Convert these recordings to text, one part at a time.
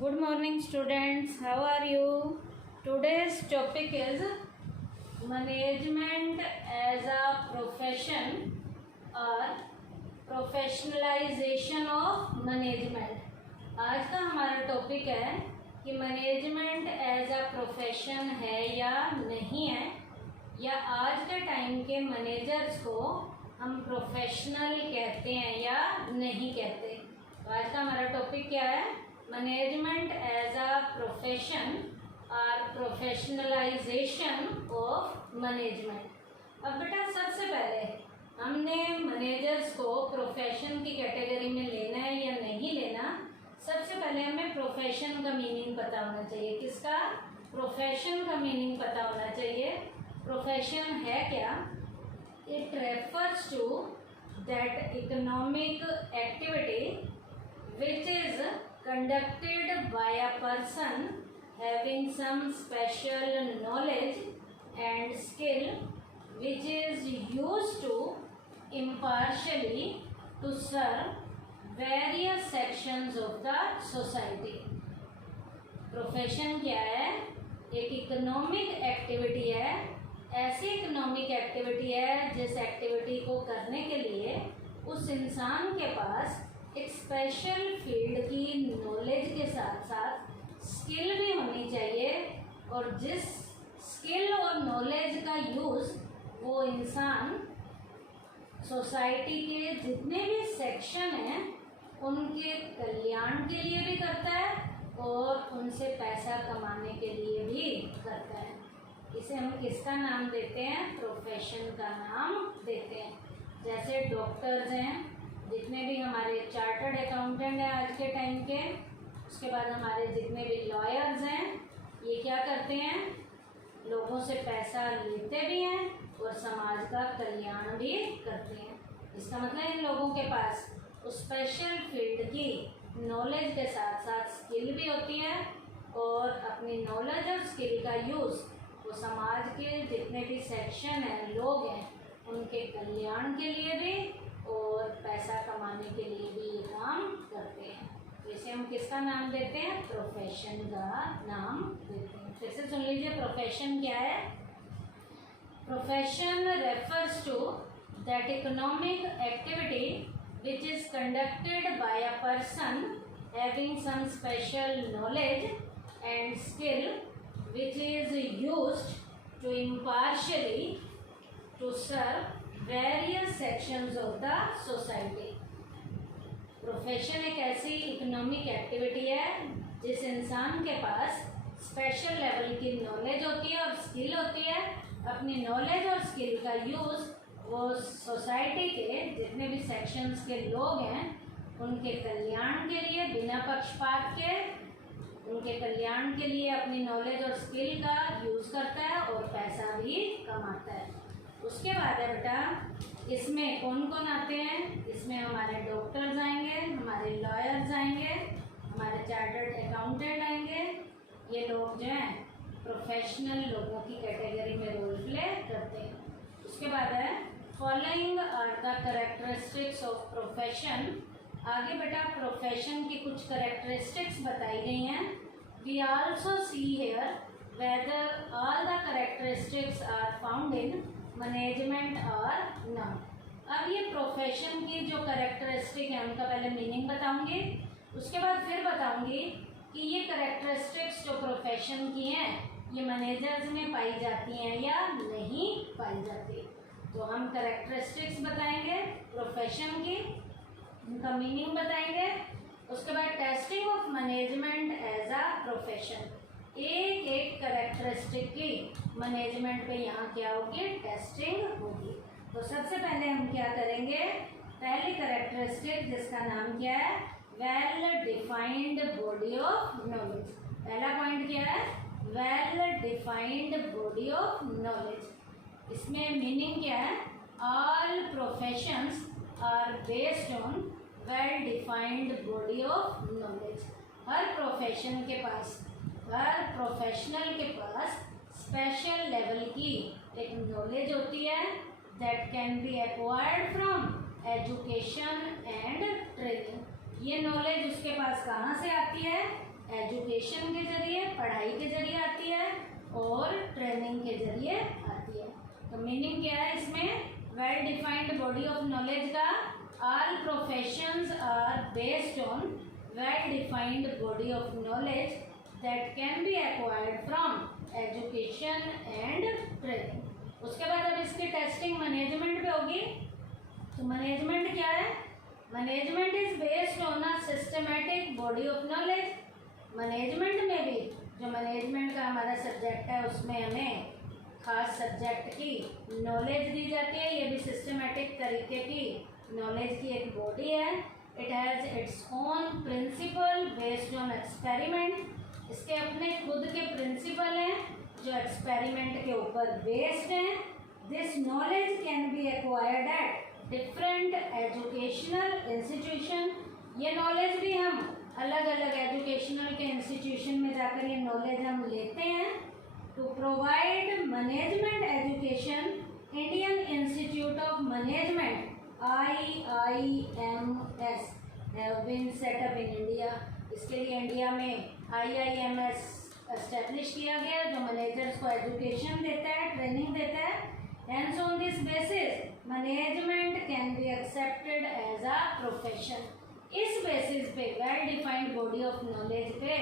Good morning, students. How are you? Today's topic is management as a profession or professionalization of management. आज का हमारा topic है कि management as a profession है या नहीं है, या आज के टाइम के मैनेजर्स को हम प्रोफेशनल कहते हैं या नहीं कहते। तो आज का हमारा टॉपिक क्या है? मैनेजमेंट एज अ प्रोफेशन और प्रोफेशनलाइजेशन ऑफ मैनेजमेंट। अब बेटा सबसे पहले हमने मैनेजर्स को प्रोफेशन की कैटेगरी में लेना है या नहीं लेना, सबसे पहले हमें प्रोफेशन का मीनिंग पता होना चाहिए। किसका? प्रोफेशन का मीनिंग पता होना चाहिए। प्रोफेशन है क्या? It refers to that economic activity which is conducted by a person having some special knowledge and skill which is used to impartially to serve various sections of the society. Profession क्या है? एक economic activity है, ऐसी economic activity है जिस activity को करने के लिए उस इंसान के पास एक स्पेशल फील्ड की नॉलेज के साथ साथ स्किल भी होनी चाहिए, और जिस स्किल और नॉलेज का यूज़ वो इंसान सोसाइटी के जितने भी सेक्शन हैं उनके कल्याण के लिए भी करता है और उनसे पैसा कमाने के लिए भी करता है। इसे हम किसका नाम देते हैं? प्रोफेशन का नाम देते हैं। जैसे डॉक्टर्स हैं, जितने भी हमारे चार्टर्ड अकाउंटेंट हैं आज के टाइम के, उसके बाद हमारे जितने भी लॉयर्स हैं, ये क्या करते हैं? लोगों से पैसा लेते भी हैं और समाज का कल्याण भी करते हैं। इसका मतलब इन लोगों के पास उस स्पेशल फील्ड की नॉलेज के साथ साथ स्किल भी होती है, और अपनी नॉलेज और स्किल का यूज़ वो समाज के जितने भी सेक्शन हैं, लोग हैं, उनके कल्याण के लिए भी और पैसा कमाने के लिए भी ये काम करते हैं। तो इसे हम किसका नाम देते हैं? प्रोफेशन का नाम देते हैं। फिर से सुन लीजिए, प्रोफेशन क्या है? Profession refers to that economic activity which is conducted by a person having some special knowledge and skill which is used to impartially to serve various sections of the society. Profession एक ऐसी economic activity है जिस इंसान के पास special level की knowledge होती है और स्किल होती है। अपनी नॉलेज और स्किल का यूज़ वो सोसाइटी के जितने भी सेक्शंस के लोग हैं उनके कल्याण के लिए, बिना पक्षपात के उनके कल्याण के लिए अपनी नॉलेज और स्किल का यूज़ करता है और पैसा भी कमाता है। उसके बाद है बेटा, इसमें कौन कौन आते हैं? इसमें हमारे डॉक्टर्स आएंगे, हमारे लॉयर्स आएंगे, हमारे चार्टर्ड अकाउंटेंट आएंगे। ये लोग जो हैं प्रोफेशनल लोगों की कैटेगरी में रोल प्ले करते हैं। उसके बाद है following are the characteristics of profession. आगे बेटा प्रोफेशन की कुछ कैरेक्टरिस्टिक्स बताई गई हैं। We also see here whether all the characteristics are found in management और नॉट। अब ये प्रोफेशन की जो कैरेक्टरिस्टिक है उनका पहले मीनिंग बताऊंगी, उसके बाद फिर बताऊंगी कि ये कैरेक्टरिस्टिक्स जो प्रोफेशन की हैं ये मैनेजर्स में पाई जाती हैं या नहीं पाई जाती। तो हम कैरेक्टरिस्टिक्स बताएंगे प्रोफेशन की, उनका मीनिंग बताएंगे, उसके बाद testing of management as a profession. एक एक कैरेक्टरिस्टिक की मैनेजमेंट पे यहाँ क्या होगी? टेस्टिंग होगी। तो सबसे पहले हम क्या करेंगे? पहली कैरेक्टरिस्टिक जिसका नाम क्या है? Well defined body of knowledge. पहला पॉइंट क्या है? Well defined body of knowledge. इसमें मीनिंग क्या है? All professions are based on well defined body of knowledge. हर प्रोफेशन के पास, हर प्रोफेशनल के पास स्पेशल लेवल की एक नॉलेज होती है that can be acquired from education and training. ये नॉलेज उसके पास कहाँ से आती है? एजुकेशन के जरिए, पढ़ाई के जरिए आती है और ट्रेनिंग के जरिए आती है। तो मीनिंग क्या है इसमें, well defined body of knowledge का, all professions are based on well defined body of knowledge that can be acquired from education and training. उसके बाद अब इसकी टेस्टिंग मैनेजमेंट पे होगी। तो मैनेजमेंट क्या है, management is based on a systematic body of knowledge. Management में भी जो मैनेजमेंट का हमारा सब्जेक्ट है उसमें हमें खास सब्जेक्ट की नॉलेज दी जाती है। ये भी सिस्टमैटिक तरीके की नॉलेज की एक बॉडी है। It has its own principle based on experiment. इसके अपने खुद के प्रिंसिपल हैं जो एक्सपेरिमेंट के ऊपर बेस्ड हैं। This knowledge can be acquired at different educational institution. ये नॉलेज भी हम अलग अलग एजुकेशनल के इंस्टीट्यूशन में जाकर ये नॉलेज हम लेते हैं। To provide management education, Indian institute of management IIMS have been set up in India. इसके लिए इंडिया में IIMS एस्टेब्लिश किया गया जो मैनेजर्स को एजुकेशन देता है, ट्रेनिंग देता है। Hence on this basis management can be accepted as a profession। इस बेसिस पे well defined body of knowledge पे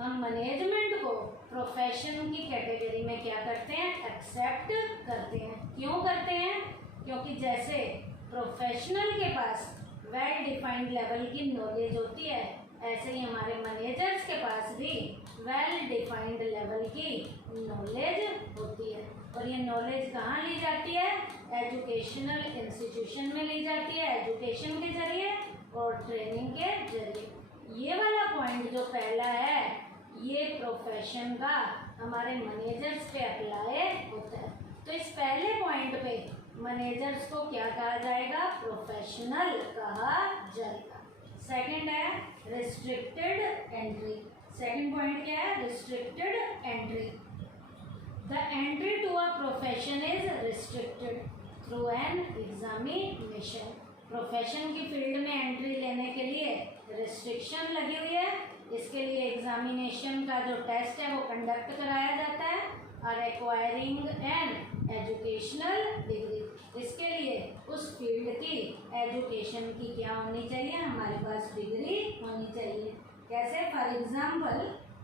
हम मैनेजमेंट को प्रोफेशन की कैटेगरी में क्या करते हैं, एक्सेप्ट करते हैं। क्यों करते हैं, क्योंकि जैसे प्रोफेशनल के पास वेल डिफाइंड लेवल की नॉलेज होती है, ऐसे ही हमारे मैनेजर्स के पास भी वेल डिफाइंड लेवल की नॉलेज होती है। और ये नॉलेज कहाँ ली जाती है, एजुकेशनल इंस्टीट्यूशन में ली जाती है, एजुकेशन के जरिए और ट्रेनिंग के जरिए। ये वाला पॉइंट जो पहला है ये प्रोफेशन का हमारे मैनेजर्स पे अप्लाई होता है। तो इस पहले पॉइंट पे मैनेजर्स को क्या कहा जाएगा, प्रोफेशनल कहा जाएगा। सेकंड है रिस्ट्रिक्टेड एंट्री। सेकंड पॉइंट क्या है, restricted entry. The entry to a profession is restricted through an examination. Profession की फील्ड में एंट्री लेने के लिए रिस्ट्रिक्शन लगी हुई है। इसके लिए एग्जामिनेशन का जो टेस्ट है वो कंडक्ट कराया जाता है और एक्वायरिंग एन एजुकेशनल डिग्री। इसके लिए उस फील्ड की एजुकेशन की क्या होनी चाहिए, हमारे पास डिग्री होनी चाहिए। कैसे, for example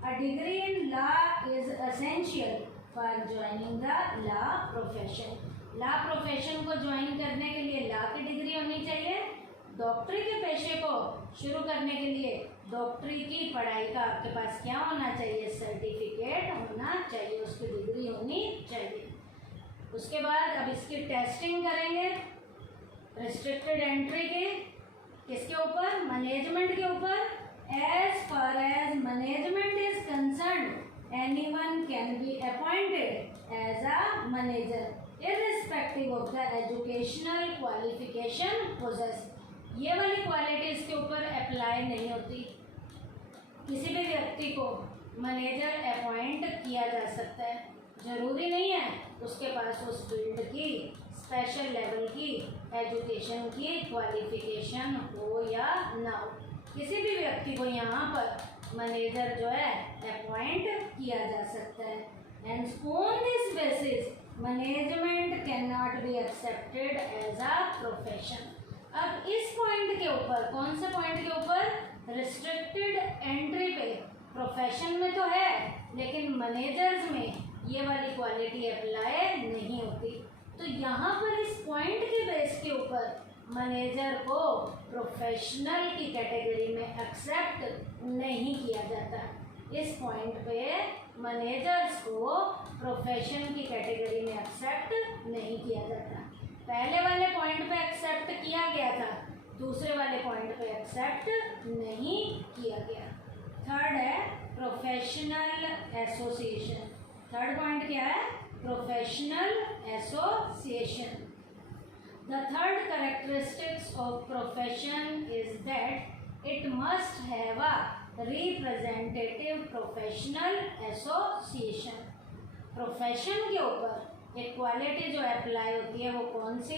a degree in law is essential for joining the law profession. Law profession को ज्वाइन करने के लिए लॉ की डिग्री होनी चाहिए। डॉक्टरी के पेशे को शुरू करने के लिए डॉक्टरी की पढ़ाई का आपके पास क्या होना चाहिए, सर्टिफिकेट होना चाहिए, उसकी डिग्री होनी चाहिए। उसके बाद अब इसकी टेस्टिंग करेंगे रिस्ट्रिक्टेड एंट्री की, किसके ऊपर, मैनेजमेंट के ऊपर। As far as management is concerned anyone can be appointed as a manager irrespective of the educational qualification possess. ये वाली क्वालिटी इसके ऊपर अप्लाई नहीं होती। किसी भी व्यक्ति को मैनेजर अपॉइंट किया जा सकता है, जरूरी नहीं है उसके पास उस फील्ड की स्पेशल लेवल की एजुकेशन की क्वालिफिकेशन हो या ना हो। किसी भी व्यक्ति को यहाँ पर मैनेजर जो है अपॉइंट किया जा सकता है। And on this basis management can not be accepted as a profession. अब इस पॉइंट के ऊपर, कौन से पॉइंट के ऊपर, रिस्ट्रिक्टेड एंट्री पे, प्रोफेशन में तो है लेकिन मैनेजर्स में ये वाली क्वालिटी अप्लाई नहीं होती। तो यहाँ पर इस पॉइंट के बेस के ऊपर मैनेजर को प्रोफेशनल की कैटेगरी में एक्सेप्ट नहीं किया जाता। इस पॉइंट पे मैनेजर्स को प्रोफेशन की कैटेगरी में एक्सेप्ट नहीं किया जाता। पहले वाले पॉइंट पे एक्सेप्ट किया गया था, दूसरे वाले पॉइंट पे एक्सेप्ट नहीं किया गया। थर्ड है प्रोफेशनल एसोसिएशन। थर्ड पॉइंट क्या है, professional association. The third characteristics of profession is that it must have a representative professional association। Profession के ऊपर एक क्वालिटी जो अप्लाई होती है वो कौन सी,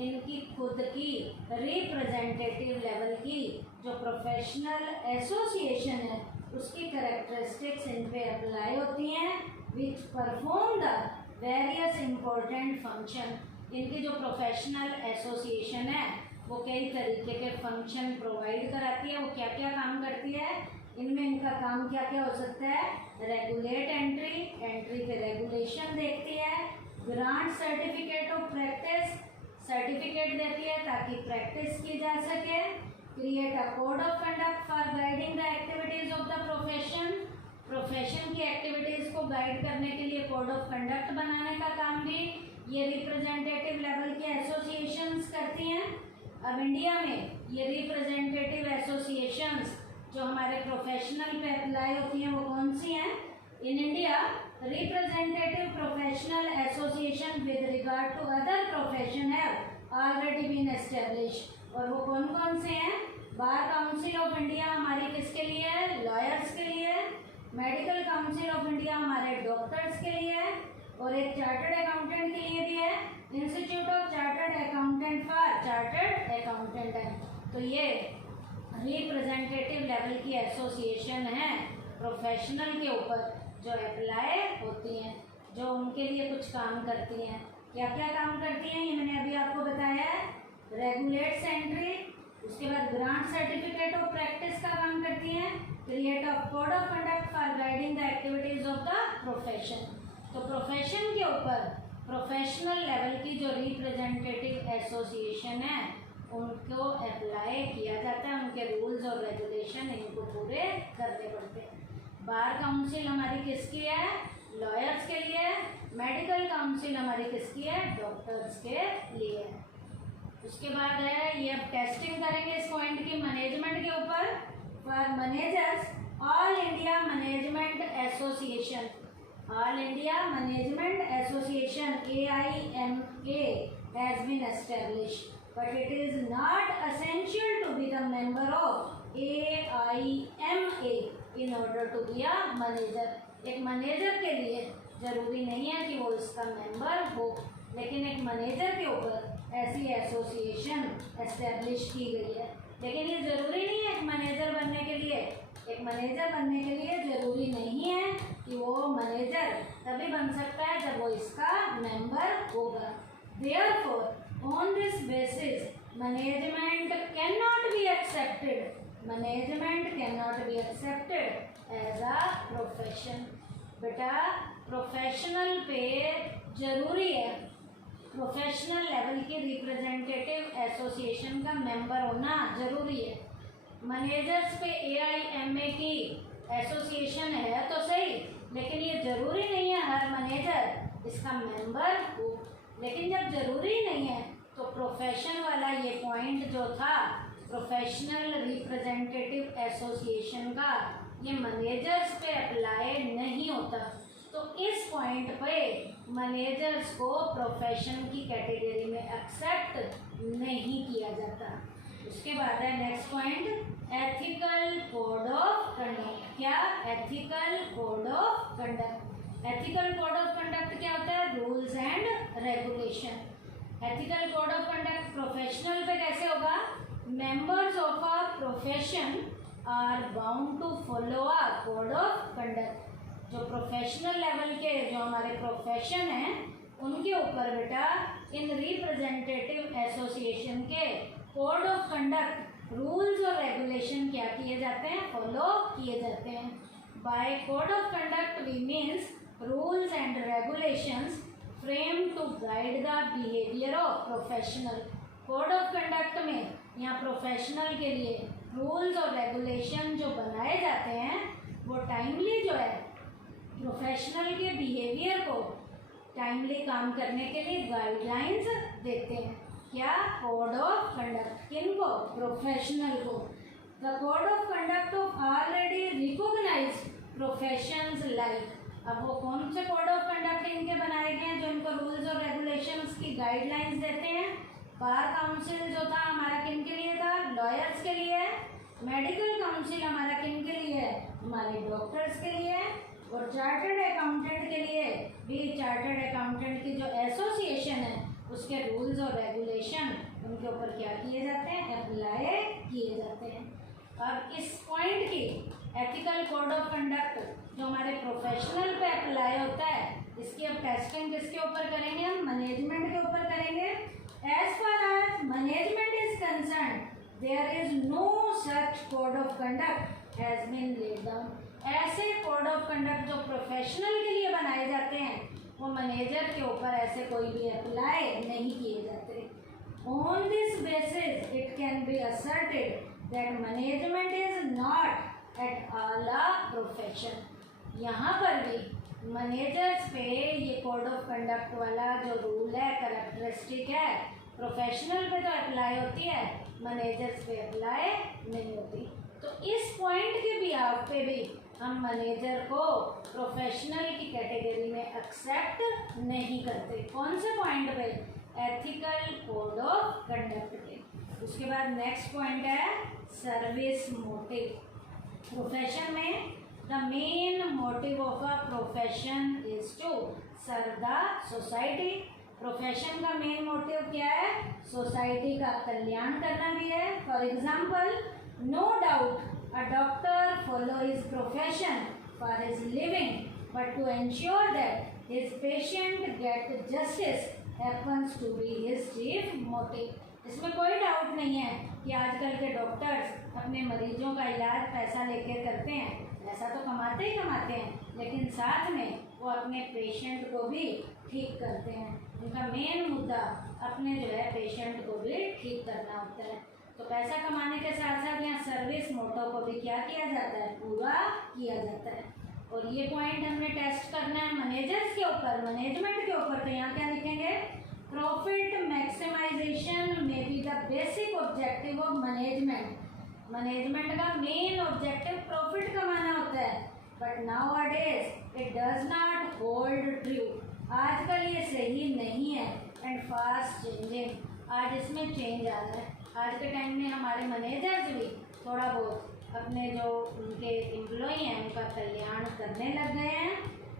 इनकी खुद की रिप्रेजेंटेटिव लेवल की जो प्रोफेशनल एसोसिएशन है उसकी करेक्टरिस्टिक्स इन पे अप्लाई होती हैं, which perform the various important function. इनकी जो प्रोफेशनल एसोसिएशन है वो कई तरीके के फंक्शन प्रोवाइड कराती है। वो क्या क्या काम करती है, इनमें इनका काम क्या क्या हो सकता है, रेगुलेट एंट्री, एंट्री के रेगुलेशन देखती है, grant certificate of practice, certificate देती है ताकि प्रैक्टिस की जा सके, create a code of conduct for guiding the activities of the profession, profession की एक्टिविटीज को गाइड करने के लिए कोड ऑफ कंडक्ट बनाने का काम भी ये रिप्रेजेंटेटिव लेवल के एसोसिएशंस करती हैं। अब इंडिया में ये रिप्रेजेंटेटिव एसोसिएशंस जो हमारे प्रोफेशनल पे अप्लाई होती हैं वो कौन सी हैं? In India representative professional association with regard to other profession have already been established. और वो कौन कौन से हैं? बार काउंसिल ऑफ इंडिया हमारी किसके लिए है? लॉयर्स के लिए। मेडिकल काउंसिल ऑफ इंडिया हमारे डॉक्टर्स के लिए है। और एक चार्टर्ड अकाउंटेंट के लिए भी है, institute of chartered accountant for chartered accountant है। तो ये रिप्रेजेंटेटिव लेवल की एसोसिएशन है प्रोफेशनल के ऊपर जो अप्लाई होती हैं, जो उनके लिए कुछ काम करती हैं। क्या क्या काम करती हैं ये मैंने अभी आपको बताया है। रेगुलेट्स एंट्री, उसके बाद ग्रांट सर्टिफिकेट ऑफ प्रैक्टिस का काम करती हैं, create of code of conduct for guiding the activities of the profession. तो प्रोफेशन के ऊपर प्रोफेशनल लेवल की जो रिप्रेजेंटेटिव एसोसिएशन है उनको अप्लाई किया जाता है, उनके रूल्स और रेगुलेशन इनको पूरे करने पड़ते हैं। बार काउंसिल हमारी किसकी है? लॉयर्स के लिए। मेडिकल काउंसिल हमारी किसकी है? डॉक्टर्स के लिए। उसके बाद है ये अब टेस्टिंग करेंगे इस पॉइंट की मैनेजमेंट के ऊपर। For managers all India management association, all India management association AIMA has been established, but it is not essential to be the member of AIMA in order to be a manager। एक manager के लिए जरूरी नहीं है कि वो इसका member हो, लेकिन एक मैनेजर के ऊपर ऐसी एसोसिएशन एस्टेब्लिश की गई है। लेकिन ये जरूरी नहीं है एक मैनेजर बनने के लिए, एक मैनेजर बनने के लिए जरूरी नहीं है कि वो मैनेजर तभी बन सकता है जब वो इसका मेंबर होगा। Therefore, on this basis, management cannot be accepted, management cannot be accepted as a profession। बेटा प्रोफेशनल पे जरूरी है प्रोफेशनल लेवल की रिप्रेजेंटेटिव एसोसिएशन का मेंबर होना जरूरी है। मैनेजर्स पे AIMA की एसोसिएशन है तो सही, लेकिन ये जरूरी नहीं है हर मैनेजर इसका मेंबर हो। लेकिन जब जरूरी नहीं है तो प्रोफेशन वाला ये पॉइंट जो था प्रोफेशनल रिप्रेजेंटेटिव एसोसिएशन का, ये मैनेजर्स पे अप्लाई नहीं होता। तो इस पॉइंट पे मैनेजर्स को प्रोफेशन की कैटेगरी में एक्सेप्ट नहीं किया जाता। उसके बाद है next point, ethical code of conduct. क्या? Ethical code of conduct. Ethical code of conduct क्या होता है? Rules and regulation. Ethical code of conduct professional पे कैसे होगा? Members of a profession are bound to follow a code of conduct. जो professional level के जो हमारे प्रोफेशन हैं उनके ऊपर बेटा इन रिप्रेजेंटेटिव एसोसिएशन के कोड ऑफ कंडक्ट रूल्स और रेगुलेशन क्या किए जाते हैं? फॉलो किए जाते हैं। By code of conduct we means rules and regulations frame to guide the behaviour of professional. Code of conduct में यहाँ प्रोफेशनल के लिए रूल्स और रेगुलेशन जो बनाए जाते हैं वो टाइमली जो है प्रोफेशनल के बिहेवियर को टाइमली काम करने के लिए गाइडलाइंस देते हैं। क्या? Code of conduct. किनको? प्रोफेशनल को। The code of conduct of already recognised professions like. अब वो कौन से कोड ऑफ कंडक्ट इनके बनाए गए हैं जो इनको रूल्स और रेगुलेशंस की गाइडलाइंस देते हैं? बार काउंसिल जो था हमारा किन के लिए था? लॉयर्स के लिए। मेडिकल काउंसिल हमारा किन के लिए है? हमारे डॉक्टर्स के लिए। और चार्टर्ड अकाउंटेंट के लिए भी चार्टर्ड अकाउंटेंट की जो एसोसिएशन है उसके रूल्स और रेगुलेशन उनके ऊपर क्या किए जाते हैं? अप्लाई किए जाते हैं। अब इस पॉइंट की एथिकल कोड ऑफ कंडक्ट जो हमारे प्रोफेशनल पे अप्लाई होता है, इसकी अब टेस्टिंग किसके ऊपर करेंगे? हम मैनेजमेंट के ऊपर करेंगे। As far as management is concern, there is no such code of conduct has been laid down. ऐसे कोड ऑफ कंडक्ट जो प्रोफेशनल के लिए बनाए जाते हैं, वो मैनेजर के ऊपर ऐसे कोई भी अप्लाई नहीं किए जाते। On this basis, it can be asserted that management is not at all a profession. यहाँ पर भी मैनेजर्स पे ये कोड ऑफ कंडक्ट वाला जो रूल है, करेक्टरिस्टिक है, प्रोफेशनल पे तो अप्लाई होती है, मैनेजर्स पे अप्लाई नहीं होती। तो इस पॉइंट के भी आप पे भी हम मैनेजर को प्रोफेशनल की कैटेगरी में एक्सेप्ट नहीं करते। कौन से पॉइंट पे? एथिकल कोड ऑफ कंडक्ट पे। उसके बाद नेक्स्ट पॉइंट है सर्विस मोटिव। प्रोफेशन में the main motive of a profession is to serve the society. Profession का मेन मोटिव क्या है? सोसाइटी का कल्याण करना भी है। For example, no doubt a doctor follow his profession for his living, but to ensure that his patient get justice happens to be his chief motive. इसमें कोई डाउट नहीं है कि आजकल के डॉक्टर्स अपने मरीजों का इलाज पैसा लेके करते हैं, पैसा तो कमाते ही कमाते हैं, लेकिन साथ में वो अपने पेशेंट को भी ठीक करते हैं। उनका मेन मुद्दा अपने जो है पेशेंट को भी ठीक करना होता है। तो पैसा कमाने के साथ साथ यहाँ सर्विस मोटो को भी क्या किया जाता है? पूरा किया जाता है। और ये पॉइंट हमने टेस्ट करना है मैनेजर्स के ऊपर, मैनेजमेंट के ऊपर। तो यहाँ क्या लिखेंगे? प्रॉफिट मैक्सिमाइजेशन में be the basic objective of management. Management का मेन ऑब्जेक्टिव प्रॉफिट कमाना होता है, but now a days it does not hold true. आजकल ये सही नहीं है एंड फास्ट चेंजिंग। आज इसमें चेंज आ रहा है। आज के टाइम में हमारे मैनेजर्स भी थोड़ा बहुत अपने जो उनके एम्प्लॉय हैं उनका कल्याण करने लग गए हैं।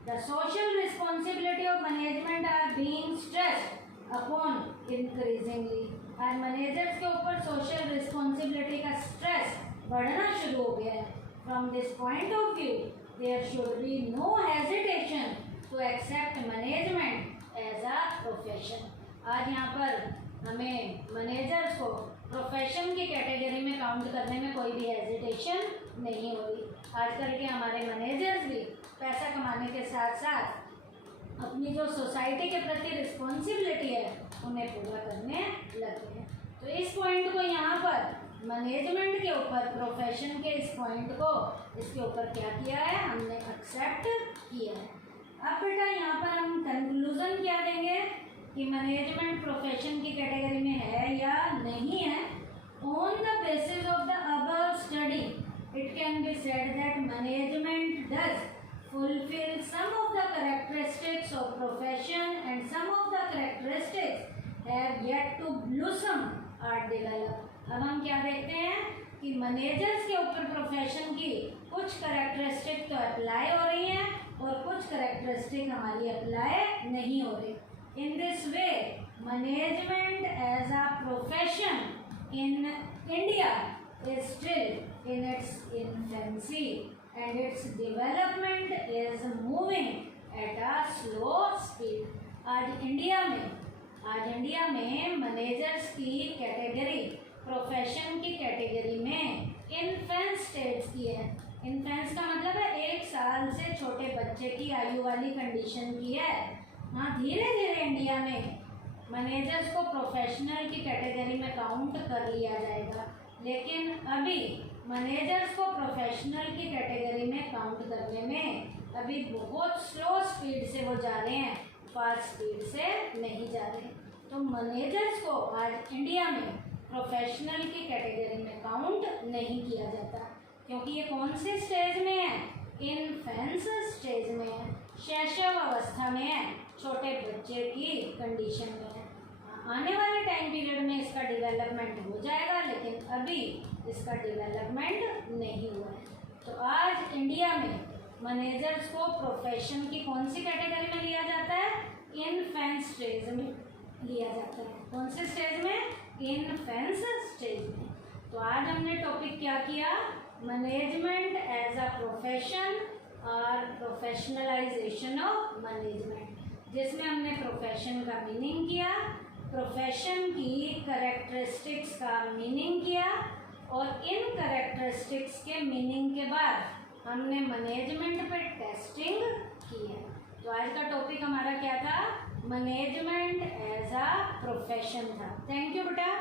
The social responsibility of management are being stressed upon increasingly. आज मैनेजर्स के ऊपर सोशल रिस्पॉन्सिबिलिटी का स्ट्रेस बढ़ना शुरू हो गया है। From this point of view there should be no hesitation to accept management as a profession. आज यहाँ पर हमें मैनेजर्स को प्रोफेशन की कैटेगरी में काउंट करने में कोई भी हेजिटेशन नहीं हो रही। आजकल के हमारे मैनेजर्स भी पैसा कमाने के साथ साथ अपनी जो सोसाइटी के प्रति रिस्पॉन्सिबिलिटी है उन्हें पूरा करने लगे हैं। तो इस पॉइंट को यहाँ पर मैनेजमेंट के ऊपर, प्रोफेशन के इस पॉइंट को इसके ऊपर क्या किया है? हमने एक्सेप्ट किया है। अब बेटा यहाँ पर हम कंक्लूजन क्या देंगे कि मैनेजमेंट प्रोफेशन की कैटेगरी में है या नहीं है। On the basis of the above study it can be said that management does fulfil some of the characteristics of profession and some of the characteristics have yet to blossom और develop. अब हम क्या देखते हैं कि managers के ऊपर profession की कुछ कैरेक्टरिस्टिक तो अप्लाई हो रही हैं और कुछ कैरेक्टरिस्टिक हमारी अप्लाई नहीं हो रही। In this way, management as a profession in India is still in its infancy and its development is moving at a slow speed. आज इंडिया में मैनेजर्स की कैटेगरी प्रोफेशन की कैटेगरी में इन्फेंट स्टेज की है। इन्फेंस का मतलब है 1 साल से छोटे बच्चे की आयु वाली कंडीशन की है। हाँ, धीरे धीरे इंडिया में मैनेजर्स को प्रोफेशनल की कैटेगरी में काउंट कर लिया जाएगा, लेकिन अभी मैनेजर्स को प्रोफेशनल की कैटेगरी में काउंट करने में अभी बहुत स्लो स्पीड से वो जा रहे हैं, फास्ट स्पीड से नहीं जा रहे। तो मैनेजर्स को आज इंडिया में प्रोफेशनल की कैटेगरी में काउंट नहीं किया जाता, क्योंकि ये कौन से स्टेज में है? इन्फेंस स्टेज में है, शैशव अवस्था में है, छोटे बच्चे की कंडीशन में है। आने वाले टाइम पीरियड में इसका डेवलपमेंट हो जाएगा, लेकिन अभी इसका डेवलपमेंट नहीं हुआ है। तो आज इंडिया में मैनेजर्स को प्रोफेशन की कौन सी कैटेगरी में लिया जाता है? इन्फेंट स्टेज में लिया जाता है। कौन से स्टेज में? इन्फेंट स्टेज में। तो आज हमने टॉपिक क्या किया, मैनेजमेंट एज अ प्रोफेशन और प्रोफेशनलाइजेशन ऑफ मैनेजमेंट, जिसमें हमने प्रोफेशन का मीनिंग किया, प्रोफेशन की कैरेक्टरिस्टिक्स का मीनिंग किया और इन कैरेक्टरिस्टिक्स के मीनिंग के बाद हमने मैनेजमेंट पे टेस्टिंग किया। तो आज का टॉपिक हमारा क्या था, मैनेजमेंट एज अ प्रोफेशन था। थैंक यू बेटा।